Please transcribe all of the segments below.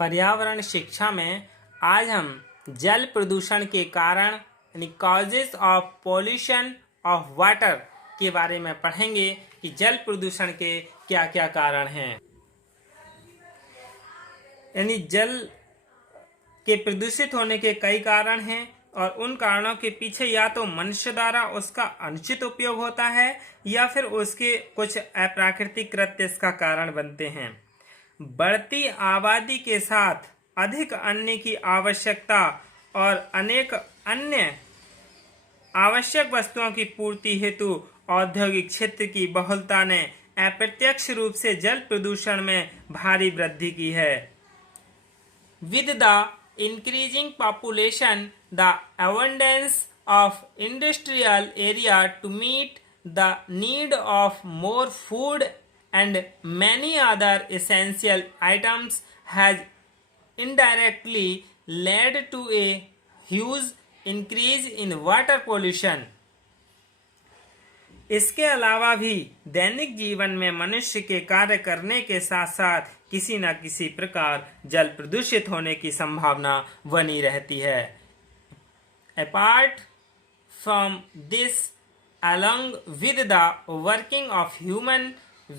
पर्यावरण शिक्षा में आज हम जल प्रदूषण के कारण यानी causes of pollution of water के बारे में पढ़ेंगे कि जल प्रदूषण के क्या क्या कारण हैं। यानी जल के प्रदूषित होने के कई कारण हैं और उन कारणों के पीछे या तो मनुष्य द्वारा उसका अनुचित उपयोग होता है या फिर उसके कुछ अप्राकृतिक कृत्य इसका कारण बनते हैं। बढ़ती आबादी के साथ अधिक अन्न की आवश्यकता और अनेक अन्य आवश्यक वस्तुओं की पूर्ति हेतु औद्योगिक क्षेत्र की बहुलता ने अप्रत्यक्ष रूप से जल प्रदूषण में भारी वृद्धि की है। With the increasing population, the abundance of industrial area to meet the need of more food and many other essential items has indirectly led to a huge increase in water pollution. इसके अलावा भी दैनिक जीवन में मनुष्य के कार्य करने के साथ साथ किसी न किसी प्रकार जल प्रदूषित होने की संभावना बनी रहती है। Apart from this, along with the working of human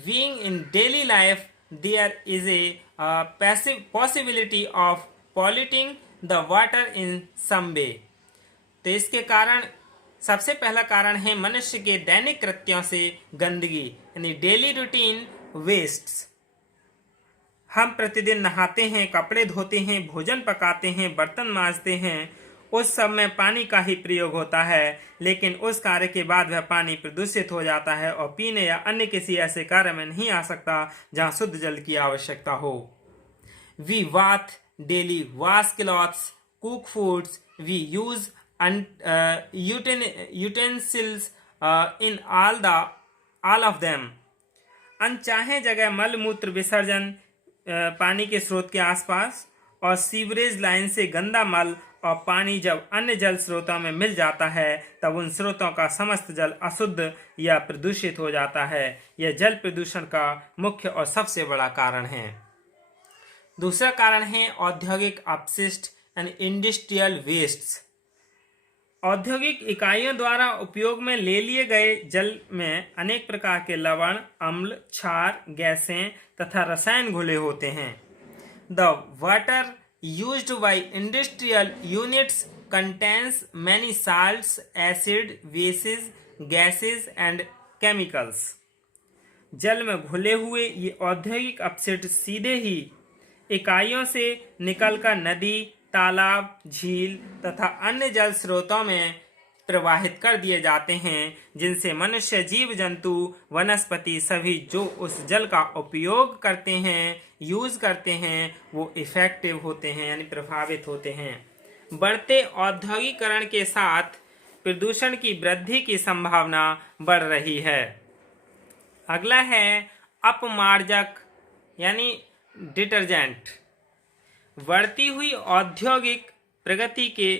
being in daily life, there is a passive possibility of polluting the water in some way. तो इसके कारण सबसे पहला कारण है मनुष्य के दैनिक कृत्यों से गंदगी यानी डेली रूटीन वेस्ट्स। हम प्रतिदिन नहाते हैं, कपड़े धोते हैं, भोजन पकाते हैं, बर्तन मांजते हैं, उस सब में पानी का ही प्रयोग होता है, लेकिन उस कार्य के बाद वह पानी प्रदूषित हो जाता है और पीने या अन्य किसी ऐसे कार्य में नहीं आ सकता जहां शुद्ध जल की आवश्यकता हो। We bath daily, wash clothes, cook foods, we use utensils in all of them. अनचाहे जगह मल मूत्र विसर्जन पानी के स्रोत के आसपास और सीवरेज लाइन से गंदा मल और पानी जब अन्य जल स्रोतों में मिल जाता है तब उन स्रोतों का समस्त जल अशुद्ध या प्रदूषित हो जाता है। यह जल प्रदूषण का मुख्य और सबसे बड़ा कारण है। दूसरा कारण है औद्योगिक अपशिष्ट एंड इंडस्ट्रियल वेस्ट्स। औद्योगिक इकाइयों द्वारा उपयोग में ले लिए गए जल में अनेक प्रकार के लवण, अम्ल, क्षार, गैसें तथा रसायन घुले होते हैं। The water used by industrial units contains many salts, acid, basis, gases and chemicals. जल में घुले हुए ये औद्योगिक अपशिष्ट सीधे ही इकाइयों से निकलकर नदी, तालाब, झील तथा अन्य जल स्रोतों में प्रवाहित कर दिए जाते हैं, जिनसे मनुष्य, जीव जंतु, वनस्पति सभी जो उस जल का उपयोग करते हैं, यूज करते हैं, वो इफेक्टिव होते हैं यानी प्रभावित होते हैं। बढ़ते औद्योगिकरण के साथ प्रदूषण की वृद्धि की संभावना बढ़ रही है। अगला है अपमार्जक यानी डिटर्जेंट। बढ़ती हुई औद्योगिक प्रगति के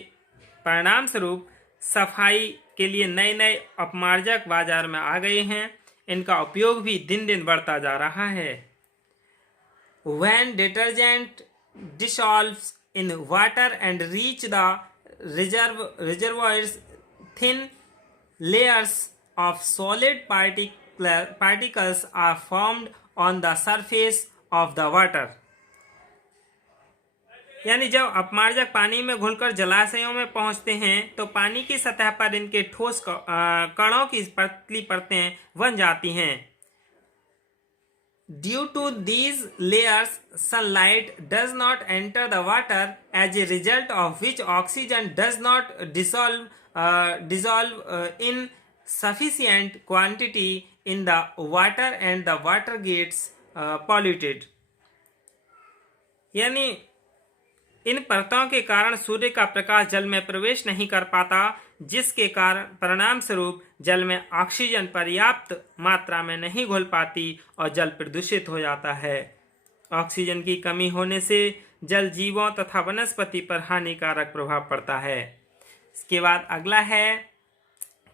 परिणाम स्वरूप सफाई के लिए नए नए अपमार्जक बाजार में आ गए हैं। इनका उपयोग भी दिन दिन बढ़ता जा रहा है। When detergent dissolves in water and reach the reservoirs, thin layers of solid particles are formed on the surface of the water. यानी जब अपमार्जक पानी में घुलकर जलाशयों में पहुंचते हैं तो पानी की सतह पर इनके ठोस कणों की पतली परतें बन जाती हैं। Due to these layers, sunlight does not enter the water, as a result of which oxygen does not dissolve in sufficient quantity in the water and the water gets polluted. यानी इन परतों के कारण सूर्य का प्रकाश जल में प्रवेश नहीं कर पाता, जिसके कारण परिणाम स्वरूप जल में ऑक्सीजन पर्याप्त मात्रा में नहीं घुल पाती और जल प्रदूषित हो जाता है। ऑक्सीजन की कमी होने से जल जीवों तथा वनस्पति पर हानिकारक प्रभाव पड़ता है। इसके बाद अगला है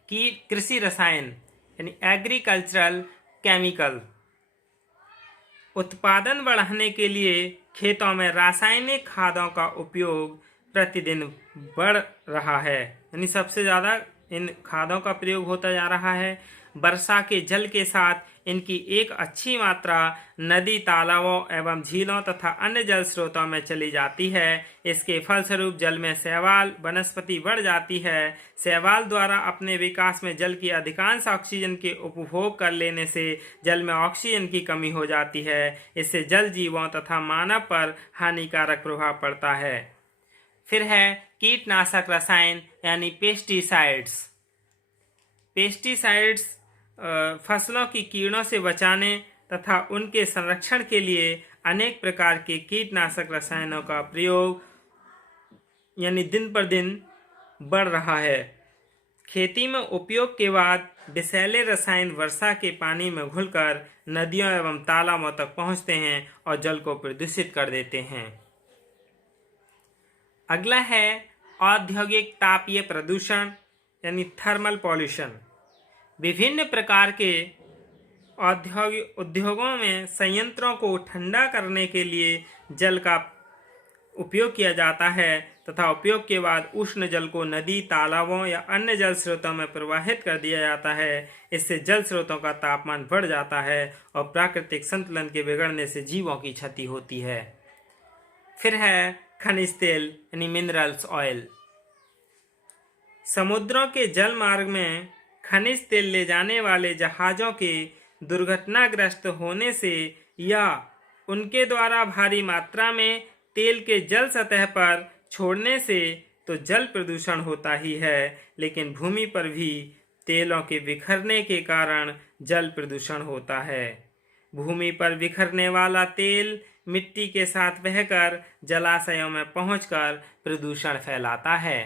कि कृषि रसायन यानी एग्रीकल्चरल केमिकल। उत्पादन बढ़ाने के लिए खेतों में रासायनिक खादों का उपयोग प्रतिदिन बढ़ रहा है, यानी सबसे ज़्यादा इन खादों का प्रयोग होता जा रहा है। वर्षा के जल के साथ इनकी एक अच्छी मात्रा नदी, तालाबों एवं झीलों तथा अन्य जल स्रोतों में चली जाती है। इसके फलस्वरूप जल में शैवाल वनस्पति बढ़ जाती है। शैवाल द्वारा अपने विकास में जल की अधिकांश ऑक्सीजन के उपभोग कर लेने से जल में ऑक्सीजन की कमी हो जाती है। इससे जल जीवों तथा मानव पर हानिकारक प्रभाव पड़ता है। फिर है कीटनाशक रसायन यानी पेस्टिसाइड्स। पेस्टिसाइड्स फसलों की कीड़ों से बचाने तथा उनके संरक्षण के लिए अनेक प्रकार के कीटनाशक रसायनों का प्रयोग यानी दिन पर दिन बढ़ रहा है। खेती में उपयोग के बाद विषैले रसायन वर्षा के पानी में घुलकर नदियों एवं तालाबों तक पहुंचते हैं और जल को प्रदूषित कर देते हैं। अगला है औद्योगिक तापीय प्रदूषण यानी थर्मल पॉल्यूशन। विभिन्न प्रकार के उद्योगों में संयंत्रों को ठंडा करने के लिए जल का उपयोग किया जाता है तथा उपयोग के बाद उष्ण जल को नदी, तालाबों या अन्य जल स्रोतों में प्रवाहित कर दिया जाता है। इससे जल स्रोतों का तापमान बढ़ जाता है और प्राकृतिक संतुलन के बिगड़ने से जीवों की क्षति होती है। फिर है खनिज तेल यानी मिनरल्स ऑयल। समुद्रों के जल मार्ग में खनिज तेल ले जाने वाले जहाज़ों के दुर्घटनाग्रस्त होने से या उनके द्वारा भारी मात्रा में तेल के जल सतह पर छोड़ने से तो जल प्रदूषण होता ही है, लेकिन भूमि पर भी तेलों के बिखरने के कारण जल प्रदूषण होता है। भूमि पर बिखरने वाला तेल मिट्टी के साथ बहकर जलाशयों में पहुंचकर प्रदूषण फैलाता है।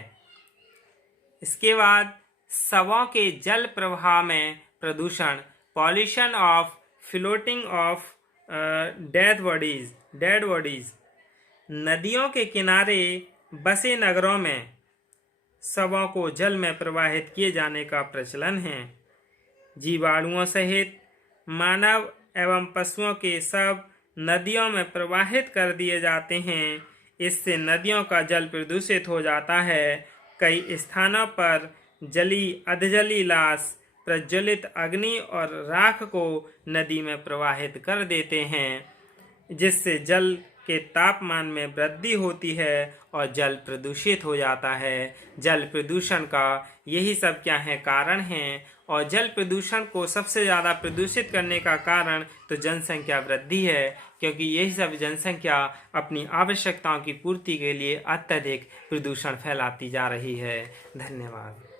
इसके बाद शवों के जल प्रवाह में प्रदूषण, pollution of floating of dead bodies. नदियों के किनारे बसे नगरों में शवों को जल में प्रवाहित किए जाने का प्रचलन है। जीवाणुओं सहित मानव एवं पशुओं के शव नदियों में प्रवाहित कर दिए जाते हैं। इससे नदियों का जल प्रदूषित हो जाता है। कई स्थानों पर अधजली लाश प्रज्वलित अग्नि और राख को नदी में प्रवाहित कर देते हैं, जिससे जल के तापमान में वृद्धि होती है और जल प्रदूषित हो जाता है। जल प्रदूषण का यही सब क्या है कारण हैं, और जल प्रदूषण को सबसे ज़्यादा प्रदूषित करने का कारण तो जनसंख्या वृद्धि है, क्योंकि यही सब जनसंख्या अपनी आवश्यकताओं की पूर्ति के लिए अत्यधिक प्रदूषण फैलाती जा रही है। धन्यवाद।